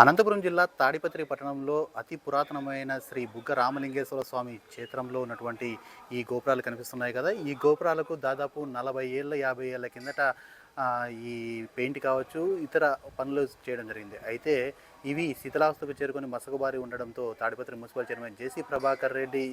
అనంతపురం జిల్లా తాడిపత్రి పట్టణంలో అతి పురాతనమైన శ్రీ బుగ్గ రామలింగేశ్వర స్వామి క్షేత్రంలో ఉన్నటువంటి ఈ గోపురాలు కనిపిస్తున్నాయి కదా. ఈ గోపురాలకు దాదాపు నలభై ఏళ్ళ యాభై ఏళ్ళ కిందట ఈ పెయింట్ కావచ్చు ఇతర పనులు చేయడం జరిగింది. అయితే ఇవి శిథిలావస్థకు చేరుకొని మసకబారి ఉండడంతో Tadipatri municipal chairman JC Prabhakar Reddy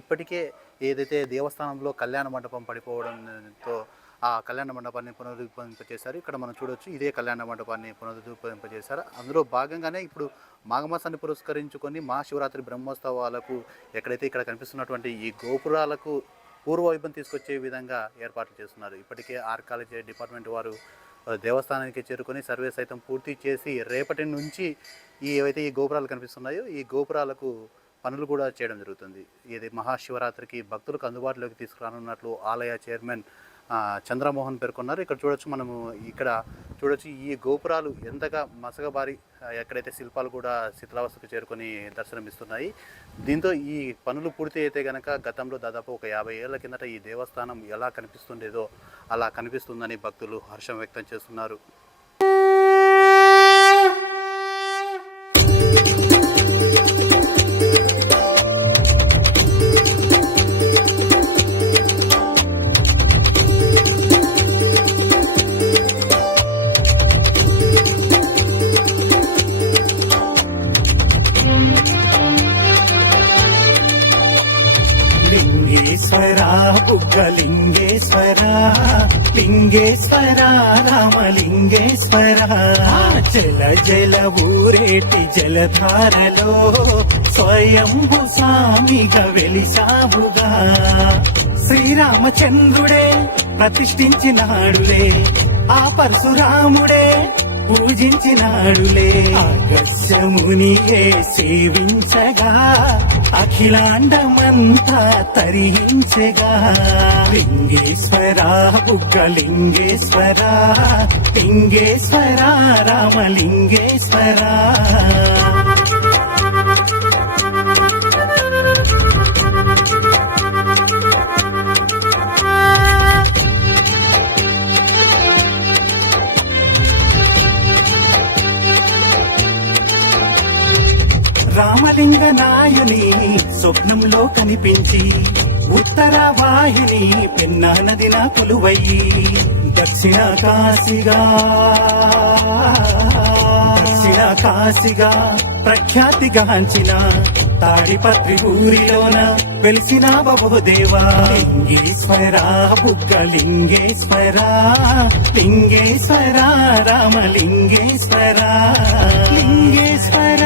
ఇప్పటికే ఏదైతే దేవస్థానంలో కళ్యాణ మండపం పడిపోవడంతో ఆ కళ్యాణ మండపాన్ని పునరుద్ధరింపజేశారు. ఇక్కడ మనం చూడొచ్చు ఇదే కళ్యాణ మండపాన్ని పునరుద్ధరింపజేశారు. అందులో భాగంగానే ఇప్పుడు మాఘమాసాన్ని పురస్కరించుకొని మహాశివరాత్రి బ్రహ్మోత్సవాలకు ఎక్కడైతే ఇక్కడ కనిపిస్తున్నటువంటి ఈ గోపురాలకు పూర్వవైభవం తీసుకొచ్చే విధంగా ఏర్పాట్లు చేస్తున్నారు. ఇప్పటికే ఆర్కాలజీ డిపార్ట్మెంట్ వారు దేవస్థానానికి చేరుకొని సర్వే సైతం పూర్తి చేసి రేపటి నుంచి ఈ ఏవైతే ఈ గోపురాలు కనిపిస్తున్నాయో ఈ గోపురాలకు పనులు కూడా చేయడం జరుగుతుంది. ఇది మహాశివరాత్రికి భక్తులకు అందుబాటులోకి తీసుకురానున్నట్లు ఆలయ చైర్మన్ చంద్రమోహన్ పేర్కొన్నారు. ఇక్కడ చూడొచ్చు మనము ఇక్కడ చూడొచ్చు ఈ గోపురాలు ఎంతగా మసగబారి ఎక్కడైతే శిల్పాలు కూడా శిథిలావస్థకు చేరుకొని దర్శనమిస్తున్నాయి. దీంతో ఈ పనులు పూర్తి అయితే కనుక గతంలో దాదాపు ఒక యాభై ఏళ్ళ కిందట ఈ దేవస్థానం ఎలా కనిపిస్తుండేదో అలా కనిపిస్తుందని భక్తులు హర్షం వ్యక్తం చేస్తున్నారు. లింగేశ్వర బుగ్గలింగేశ్వర లింగేశ్వర రామలింగేశ్వర. జల జల ఊరేటి జలధారలో స్వయంభు స్వామిగా వెలిసావుగా శ్రీరామచంద్రుడే ప్రతిష్ఠించినాడులే ఆ పరశురాముడే పూజించినాడులే. ఆకర్షమునియే సేవించగా అఖిలాండమంతా తరించగా లింగేశ్వరా బుగ్గలింగేశ్వర లింగేశ్వరా రామలింగేశ్వరా. రామలింగ నాయుని స్వప్నంలో కనిపించి ఉత్తర వాహిని పెన్నా నా కొలువయ్యి దక్షిణ కాశిగా దక్షిణ ప్రఖ్యాతి ప్రఖ్యాతిగాంచిన తాడిపత్రి ఊరిలోన వెలిసిన బహుదేవా లింగేశ్వరా బుగ్గ లింగేశ్వరా లింగేశ్వర రామలింగేశ్వర లింగేశ్వర